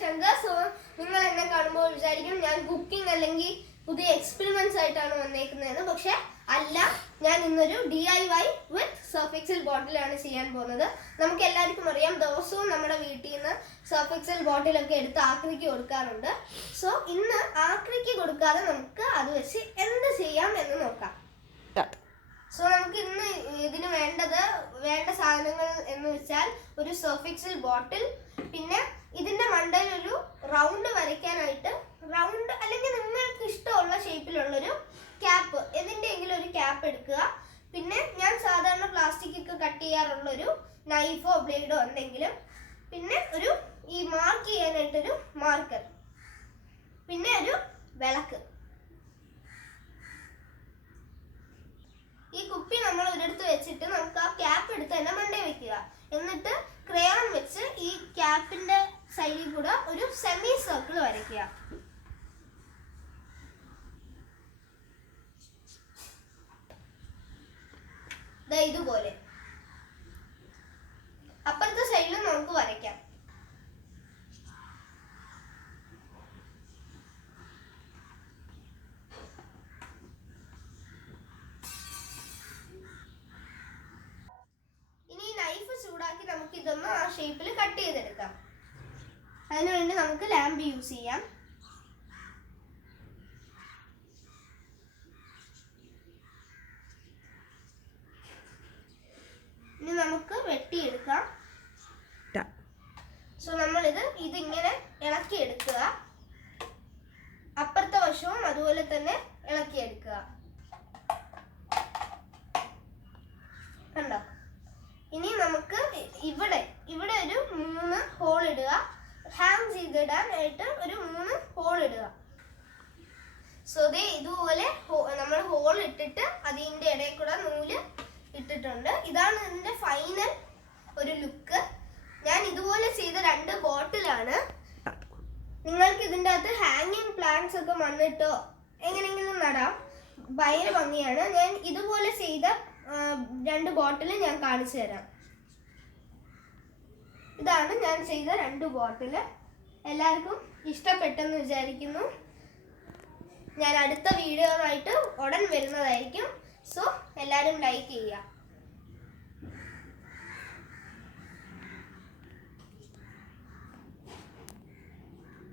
Shankar. So നിങ്ങൾ എന്നെ കാണുമ്പോൾ വിചാരിക്കും ഞാൻ കുക്കിംഗ് അല്ലെങ്കിൽ പുതിയ എക്സ്പെരിമെന്റ്സ് ആയിട്ടാണ് വന്നേക്കുന്നതെന്ന്. പക്ഷെ അല്ല, ഞാൻ ഇന്നൊരു DIY വിത്ത് സർഫ് എക്സൽ ബോട്ടിലാണ് ചെയ്യാൻ പോകുന്നത്. നമുക്ക് എല്ലാവർക്കും അറിയാം, ദിവസവും നമ്മുടെ വീട്ടിൽ നിന്ന് സർഫ് എക്സൽ ബോട്ടിലൊക്കെ എടുത്ത് ആക്രിക്ക് കൊടുക്കാറുണ്ട്. സോ ഇന്ന് ആക്രിക്ക് കൊടുക്കാതെ നമുക്ക് അത് വെച്ച് എന്ത് ചെയ്യാം എന്ന് നോക്കാം. സോ നമുക്ക് ഇന്ന് ഇതിന് വേണ്ട സാധനങ്ങൾ എന്ന് വെച്ചാൽ ഒരു സർഫ് എക്സൽ ബോട്ടിൽ, പിന്നെ ഇതിന്റെ മണ്ടയിൽ ഒരു റൗണ്ട് വരയ്ക്കാനായിട്ട് റൗണ്ട് അല്ലെങ്കിൽ നിങ്ങൾക്ക് ഇഷ്ടമുള്ള ഷേപ്പിലുള്ളൊരു ക്യാപ്പ്, എന്തിൻ്റെയെങ്കിലും ഒരു ക്യാപ്പ് എടുക്കുക. പിന്നെ ഞാൻ സാധാരണ പ്ലാസ്റ്റിക് ഒക്കെ കട്ട് ചെയ്യാറുള്ളൊരു നൈഫോ ബ്ലേഡോ എന്തെങ്കിലും, പിന്നെ ഒരു ഈ മാർക്ക് ചെയ്യാനായിട്ടൊരു മാർക്കർ, പിന്നെ ഒരു വിളക്ക്. ഈ കുപ്പി നമ്മൾ ഒരിടത്ത് വെച്ചിട്ട് നമുക്ക് ആ ക്യാപ്പ് എടുത്ത് തന്നെ മണ്ടേ വെക്കുക. എന്നിട്ട് ക്രയോൺ വെച്ച് ഈ ക്യാപ്പിന്റെ സൈഡിൽ കൂടെ ഒരു സെമി സർക്കിൾ വരയ്ക്കുക. ഇതുപോലെ അപ്പുറത്തെ സൈഡിലും നമുക്ക് വരയ്ക്കാം. ഇനി നൈഫ് ചൂടാക്കി നമുക്ക് ഇതൊന്ന് ആ ഷേപ്പിൽ കട്ട് ചെയ്തെടുക്കാം. അതിനുവേണ്ടി നമുക്ക് ലാമ്പ് യൂസ് ചെയ്യാം. ഇനി നമുക്ക് വെട്ടിയെടുക്കാം. സോ ഇതിങ്ങനെ ഇളക്കിയെടുക്കുക. അപ്പുറത്തെ വശവും അതുപോലെ തന്നെ ഇളക്കിയെടുക്കുക. കണ്ടോ? ഇനി നമുക്ക് ഇവിടെ ഒരു 3 ഹോൾ ഇടുക. ഹാങ് ചെയ്തിടാനായിട്ട് ഒരു 3 ഹോൾ ഇടുക. സോ ഇതുപോലെ നമ്മൾ ഹോൾ ഇട്ടിട്ട് അതിൻ്റെ ഇടയിൽ കൂടെ നൂല് ഇട്ടിട്ടുണ്ട്. ഇതാണ് ഇതിന്റെ ഫൈനൽ ഒരു ലുക്ക്. ഞാൻ ഇതുപോലെ ചെയ്ത 2 ബോട്ടിലാണ്. നിങ്ങൾക്ക് ഇതിൻ്റെ അകത്ത് ഹാങ്ങിങ് പ്ലാന്റ്സ് ഒക്കെ വന്നിട്ടോ എങ്ങനെയെങ്കിലും നടാം, ഭയങ്കര ഭംഗിയാണ്. ഞാൻ ഇതുപോലെ ചെയ്ത 2 ബോട്ടിൽ ഞാൻ കാണിച്ചു തരാം. ഇതാണ് ഞാൻ ചെയ്ത 2 ബോട്ടിൽ. എല്ലാവർക്കും ഇഷ്ടപ്പെട്ടെന്ന് വിചാരിക്കുന്നു. ഞാൻ അടുത്ത വീഡിയോ ആയിട്ട് ഉടൻ വരുന്നതായിരിക്കും. സോ എല്ലാവരും ലൈക്ക് ചെയ്യുക.